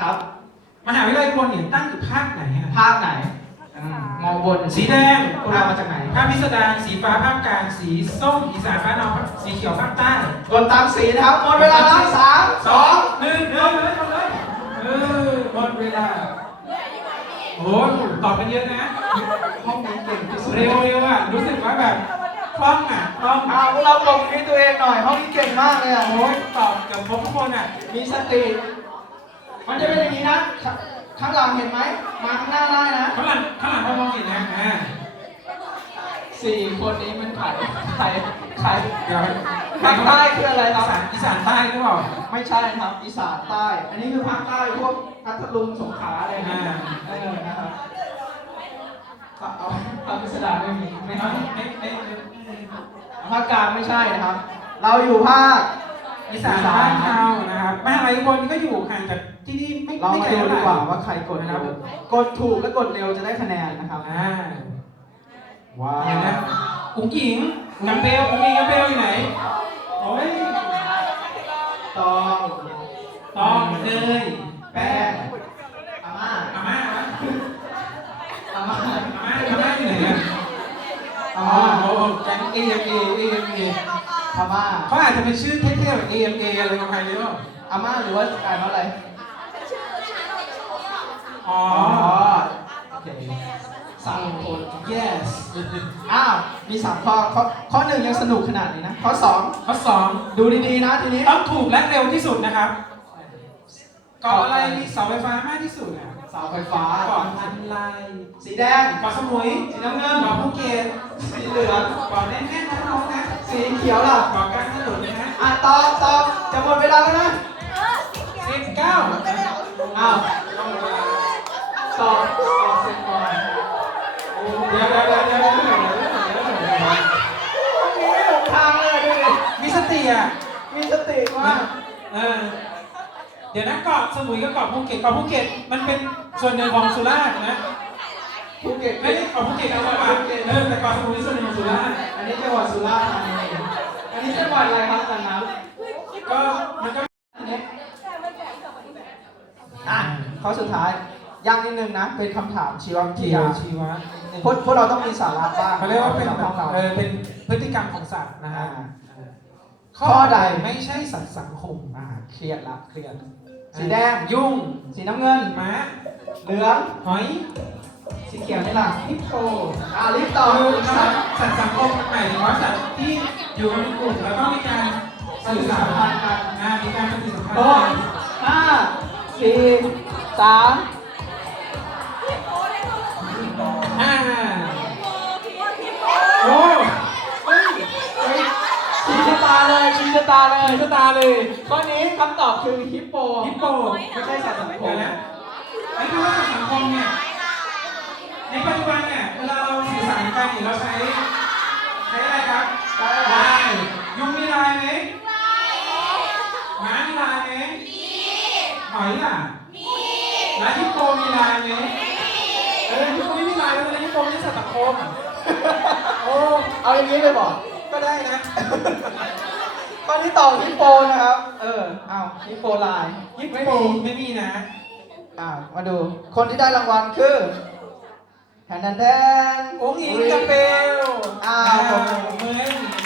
ครับ มหาวิทยาลัยพลเนี่ยตั้งอยู่ภาคไหนฮะภาคไหนอืมมองบนสีแดงพวกเรามาจากไหนภาคพิสดารสีฟ้าภาคกลางสีส้มอีสานฟ้านองสีเขียวภาคใต้กดตามสีนะครับหมดเวลาแล้วสามสสอองงหนึ่งเอาเลยเอาเลยเออหมดเวลาโอ้ยตอบกันเยอะนะห้องนี้เก่งที่สุดเร็วเร็วๆอะรู้สึกว่าแบบคล่องอะคล่องอ้าวพวกเราปรบมือให้ตัวเองหน่อยห้องนี้เก่งมากเลยอะโอ้ยตอบเกือบครบทุกคนอะมีสติ มันจะเป็นอย่างนี้นะขข้างหลังเห็นไหม มาข้างหน้าได้นะ ข้างหลังข้างหลังพอมองเห็นนะอ่าสี่คนนี้มันใครใครใครเดี๋ยวภาคใต้คืออะไรคอีรับ สานอีสานใต้หรือเปล่าไม่ใช่ครับ อีสานใต้ อันนี้คือภาคใต้พวกพัทลุงสงขลาอะไรนะอ่าเออนะครับเอาเอาภาคพิสดารไม่มีไม่เอ๊ะใช่เอ๊ะเอ๊ะเอ๊ะภาคกลางไม่ใช่นะครับ เราอยู่ภาค อีสานบ้านเรานะครับมหาลัยอุบลก็อยู่ห่างจากที่นี่ไม่เราไม่มาไกลดูเท่าไหดีร่กว่าว่าใครกดเร็วกดถูกและกดเร็วจะได้คะแนนนะครับอ่าว้าเห็นไหมวอุ้งหญิงกัมเบลอุ้งหญิงกัมเบลอยู่ไหนโอ้ยตองตองเนยแป้งอาม่าอาม่าอาอาม่าม่าอาม่าอยู่ไหนอะอาอ๋อม่าโอ้โหแก๊ง AMA AMA อาม่าเขาอาจจะเป็นชื่อเท่ๆแบบ AMA อะไรประมาณนี้หรออาม่าหรือว่าอ่านว่าอะไร อ๋อ อ๋อ โอเคสามคน yes อ้าว มีสามข้อ ข้อข้อหนึ่งยังสนุกขนาดนี้นะ ข้อสอง ข้อสอง ดูดีๆนะทีนี้ ต้องถูกและเร็วที่สุดนะครับ เกาะอะไรมีเสาไฟฟ้ามากที่สุดอะเสาไฟฟ้าเกาะพันลายสีแดงเกาะสมุยสีน้ำเงินเกาะภูเก็ตสีเหลืองเกาะแน่นๆนะน้องๆนะสีเขียวล่ะเกาะกลางถนนนะฮะอะตอบตอบจะหมดเวลาแล้วนะสิบเก้าอ้าวต้องเวลาตอบตอบเสร็จก่อนเดี๋ยวเดี๋ยวเดี๋ยวเดี๋ยวเดี๋ยวเดี๋ยวเดี๋ยวเดี๋ยวเดี๋ยวมีไม่หลงทางเลยดูดิมีสติอะมีสติมากเออเดี๋ยว เดี๋ยวนะเกาะสมุยกับเกาะภูเก็ตเกาะภูเก็ตมันเป็นส่วนหนึ่งของสุราษฎร์นะภูเก็ตไม่ได้เกาะภูเก็ตเป็นจังหวัดเออแต่เกาะสมุยส่วนหนึ่งของสุราษฎร์อันนี้จังหวัดสุราษฎร์ธานีอันนี้จังหวัดอะไรครับอาจารย์น้ำก็มันก็อันนี้อะข้อสุดท้ายยากนิดนึงนะ เป็นคำถามชีววิทเกี่ยาวชีวะพวกพวกเราต้องมีสาระบ้างเขาเรียกว่าเป็นสำหรับห้องเราเออเป็นพฤติกรรมของสัตว์นะฮะ ข้อใดไม่ใช่สัตว์สังคมอ่าเครียดละเครียดสีแดงยุ่งสีน้ำเงินม้าเหลืองหอย สีเขียวนี่ล่ะฮิปโปอ่ารีบตอบคืออีกสัสัตกว์สัตว์สังคมหมายถึงว่าสัตว์ที่อยู่ในกลุ่มแล้วก็มีการสื่อสารกันนะมีการปฏิสัมพันหกธ์ห้าสี่สาม ชี้ชะตาเลยถึงตาเลยข้อนี้คำตอบคือฮิปโป ฮิปโปไม่ใช่สัตว์สังคเดี๋ยมวนะไอ้คำว่าสัตว์สังคมเนี่ยในปัจจุบันเนี่ยเวลาเราสื่อสารกันเนี่ยเราใช้ใช้อะไรครับใช่ลายยุงมีลายไหมหมามีลายไหมหอยล่ะแล้วฮิปโปมีลายไหมเออฮิปโปไม่มีลายแล้วฮิปโปไม่ใช่สัตว์สังคมโอ้เอาอย่างนี้เลยบอกก็ได้นะ ข้อนี้ตอบฮิปโปนะครับ เออเอาฮิปโปลายฮิปไม่โปมีไม่มีนะอ่ามาดู คนที่ได้รางวัลคือแทนแทนแทนโอ้งอิงกับเบลอ้าวผมเมย์